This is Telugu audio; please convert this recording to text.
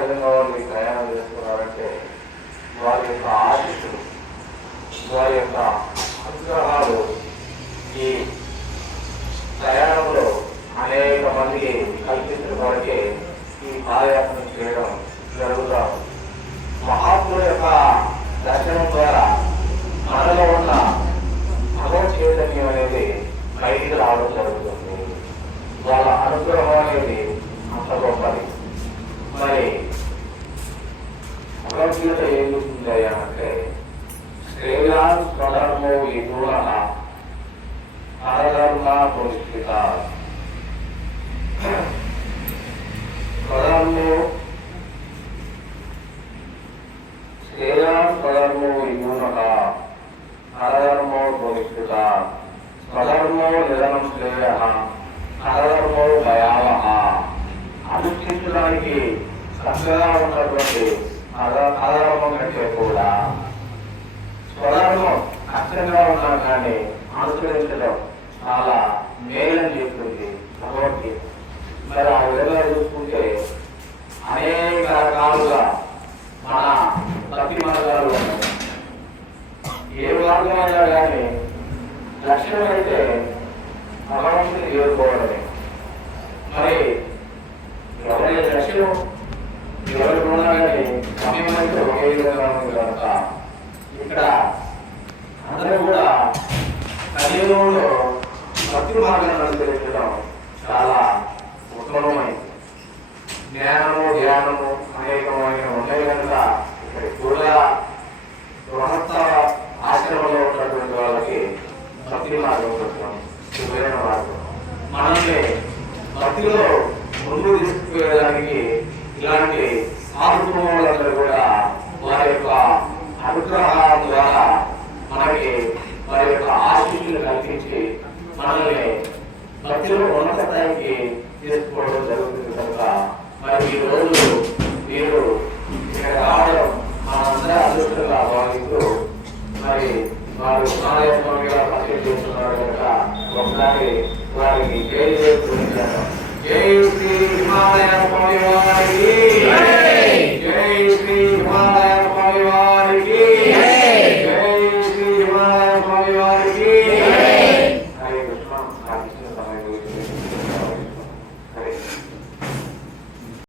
విధంగా వాళ్ళు ఈ ప్రయాణం చేస్తున్నారంటే వారి యొక్క ఆశిస్సులు వారి యొక్క అనుగ్రహాలు ఈ ప్రయాణంలో అనేక మందికి కల్పించిన వారికే ఈ పాదయాత్ర చేయడం జరుగుతా మహాత్ముల యొక్క దర్శనం ద్వారా మనలో ఉన్న భగవత్ చైతన్యం అనేది బయటికి రావడం జరుగుతుంది. వాళ్ళ అనుగ్రహం అనేది అంటే శ్రేయాన్ స్వధర్మో విదూర పరధర్మ పురస్కృత. స్వధర్మో శ్రేయాన్ స్వధర్మో విదూర పరధర్మో పురస్కృత. స్వధర్మో నిధనం శ్రేయ పరధర్మో అనుష్ఠించడానికి చక్కగా ఉన్నటువంటి అధ- కంటే కూడా స్వధర్మం కష్టంగా ఉన్నా కానీ అనుసరించడం చాలా మేలని చెప్తుంది భగవద్గీత. మరి ఆ విధంగా చూసుకుంటే అనేక రకాలుగా మన ప్రతి మార్గాలు ఉన్నాయి. ఏ మార్గమైనా కానీ లక్ష్యం అయితే భగవంతుని చేరుకోవడమే మరి ఎవరి లక్ష్యం ఎవరికి ఉన్నా కానీ సమయం అయితే ఒకే విధంగా ఉంది కనుక ఇక్కడ అందరూ కూడా కలియుగంలో భక్తి మార్గాన్ని అనుసరించడం చాలా ఉత్తమమైంది. జ్ఞానము ధ్యానము అనేకమైన ఉన్నాయి కనుక ఇక్కడ కూడా గృహస్థ ఆశ్రమంలో ఉన్నటువంటి వాళ్ళకి భక్తి మార్గం కోసం సులువైన మార్గం. మనల్ని భక్తిలో ముందు తీసుకువెళ్ళడానికి ఇలాంటి సాధుత్వం వాళ్ళందరూ కూడా వారి యొక్క అనుగ్రహాల ద్వారా మనకి వారి యొక్క ఆశీస్సులు కల్పించి మనల్ని భక్తిలో ఉన్నత స్థాయికి తీసుకోవడం జరుగుతుంది కనుక మరి ఈ రోజు మీరు ఇక్కడ రావడం మనందరూ అదృష్టంగా భావిస్తూ మరి వారు నారాయణ స్వామి గారు పరిచయం చేస్తున్నారు కనుక ఒకసారి వారికి జై జై జై శ్రీ హిమాలయ స్వామి వారికి.